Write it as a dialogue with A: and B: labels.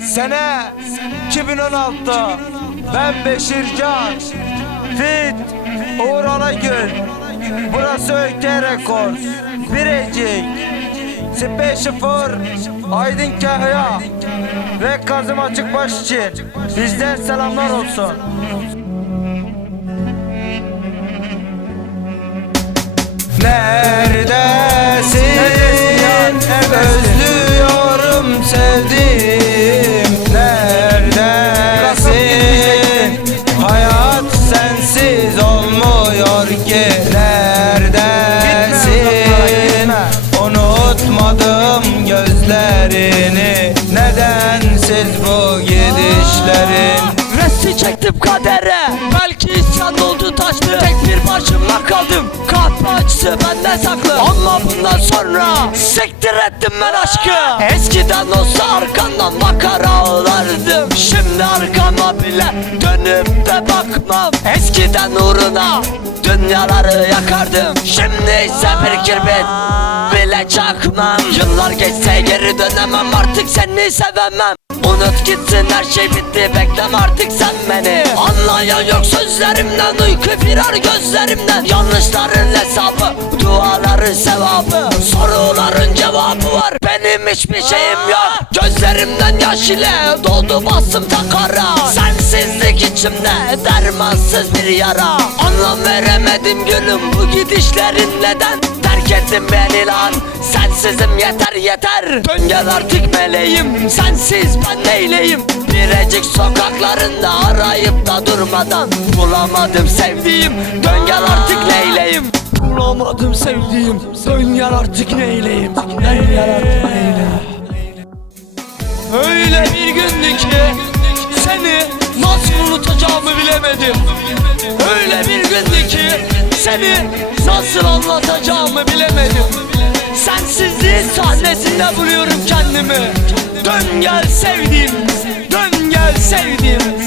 A: Sene 2016 Ben Beşircan Fit Uğur Alagül Burası Öykü Rekord Birecik Special for Aydın Kahya Ve Kazım Açıkbaş için Bizden selamlar olsun
B: Unutmadım gözlerini. Nedensiz bu gidişlerin?
C: Resti çektim kadere. Belki isyan oldu taştı Başıma kaldım. Kahpe acısı benden saklı. Ama bundan sonra Siktir ettim ben aşkı. Eskiden olsa arkandan bakar ağlardım. Şimdi arkama bile Dönüp de bakmam. Eskiden uğruna Dünyaları yakardım. Şimdi ise bir kirbit bile çakmam. Yıllar geçse geri dönemem. Artık seni sevemem Unut gitsin her şey bitti bekleme artık sen beni. Anlayan yok sözlerimden uyku firar gözlerimden. Yanlışların hesabı duaların sevabı. Soruların cevabı var benim hiçbir şeyim yok. Gözlerimden yaş ile doldu bastım takara Sensizlik içimde dermansız bir yara. Anlam veremedim gülüm bu gidişlerin neden Terk ettin beni lan. Sensizim yeter yeter. Dön gel artık meleğim. Sensiz ben neyleyim? Birecik sokaklarında arayıp da durmadan Bulamadım sevdiğim. Dön gel artık neyleyim? Bulamadım sevdiğim. Dön gel artık neyleyim? Dön gel artık neyleyim? Öyle bir gündü ki Seni nasıl unutacağımı bilemedim. Öyle bir gündü ki Seni nasıl anlatacağımı bilemedim. Sensizliğin sahnesinde buluyorum kendimi. Dön gel sevdiğim Dön gel sevdiğim